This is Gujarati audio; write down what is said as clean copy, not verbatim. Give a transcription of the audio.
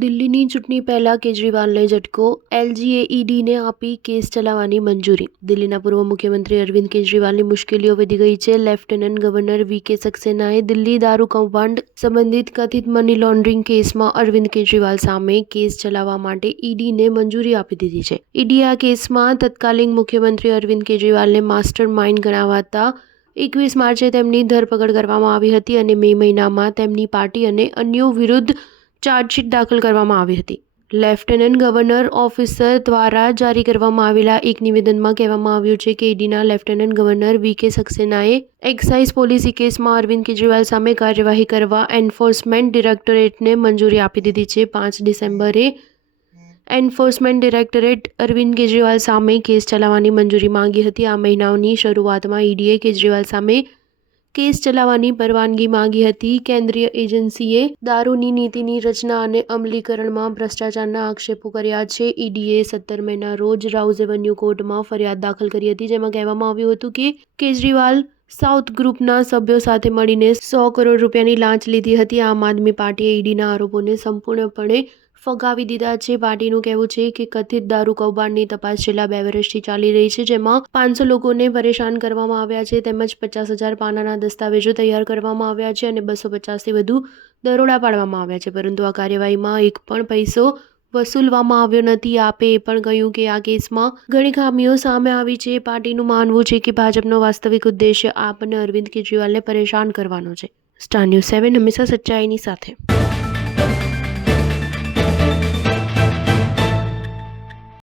દિલ્હીની ચૂંટણી પહેલા કેજરીવાલને ઝટકો, એલજીએ ઈડીને આપી કેસ ચલાવવાની મંજૂરી। દિલ્હીના પૂર્વ મુખ્યમંત્રી અરવિંદ કેજરીવાલની મુશ્કેલીઓ વધી ગઈ છે। લેફ્ટનન્ટ ગવર્નર વીકે સક્સેનાએ દિલ્હી દારૂ કૌભાંડ સંબંધિત કથિત મની લોન્ડરિંગ કેસમાં અરવિંદ કેજરીવાલ સામે કેસ ચલાવવા માટે ઈડીને મંજૂરી આપી દીધી છે। ઈડીએ આ કેસમાં તત્કાલીન મુખ્યમંત્રી અરવિંદ કેજરીવાલને માસ્ટર માઇન્ડ ગણાવતા 21 માર્ચે તેમની ધરપકડ કરવામાં આવી હતી અને મે મહિનામાં તેમની પાર્ટી અને અન્યો વિરુદ્ધ ચાર્જશીટ દાખલ કરવામાં આવી હતી। લેફ્ટનન્ટ ગવર્નર ઓફિસર દ્વારા જારી કરવામાં આવેલા એક નિવેદનમાં કહેવામાં આવ્યું છે કે ઈડીના લેફ્ટનન્ટ ગવર્નર વીકે સક્સેનાએ એક્સાઇઝ પોલિસી કેસમાં અરવિંદ કેજરીવાલ સામે કાર્યવાહી કરવા એન્ફોર્સમેન્ટ ડિરેક્ટોરેટને મંજૂરી આપી દીધી છે। 5 ડિસેમ્બરે એન્ફોર્સમેન્ટ ડિરેક્ટોરેટ અરવિંદ કેજરીવાલ સામે કેસ ચલાવવાની મંજૂરી માંગી હતી। આ મહિનાની શરૂઆતમાં ઈડીએ કેજરીવાલ સામે કેસ ચલાવવાની પરવાનગી માંગી હતી। કેન્દ્રીય એજન્સીએ દારૂની નીતિની રચના અને અમલીકરણમાં ભ્રષ્ટાચારના આક્ષેપો કર્યા છે। ઈડીએ 17 મેના રોજ રાઉઝ એવન્યુ કોર્ટમાં ફરિયાદ દાખલ કરી હતી, જેમાં કહેવામાં આવ્યું હતું કે કેજરીવાલ સાઉથ ગ્રુપના સભ્યો સાથે મળીને 100 કરોડ રૂપિયાની લાંચ લીધી હતી। આમ આદમી પાર્ટીએ ઈડીના આરોપોને સંપૂર્ણપણે ફગાવી દીધા છે। પાર્ટીનું કહેવું છે કે કથિત દારૂ કૌભાંડની તપાસ છેલ્લા 2 વર્ષથી ચાલી રહી છે, જેમાં 500 લોકોને પરેશાન કરવામાં આવ્યા છે તેમજ 50,000 પાનાના દસ્તાવેજો તૈયાર કરવામાં આવ્યા છે અને 250થી વધુ દરોડા પાડવામાં આવ્યા છે, પરંતુ આ કાર્યવાહીમાં એક પણ પૈસો વસૂલવામાં આવ્યો નથી। આપે એ પણ કહ્યું કે આ કેસમાં ઘણી ખામીઓ સામે આવી છે। પાર્ટીનું માનવું છે કે ભાજપનો વાસ્તવિક ઉદ્દેશ્ય આપ અને અરવિંદ કેજરીવાલને પરેશાન કરવાનો છે। સ્ટાર ન્યૂઝ 7 હંમેશા સચ્ચાઈની સાથે।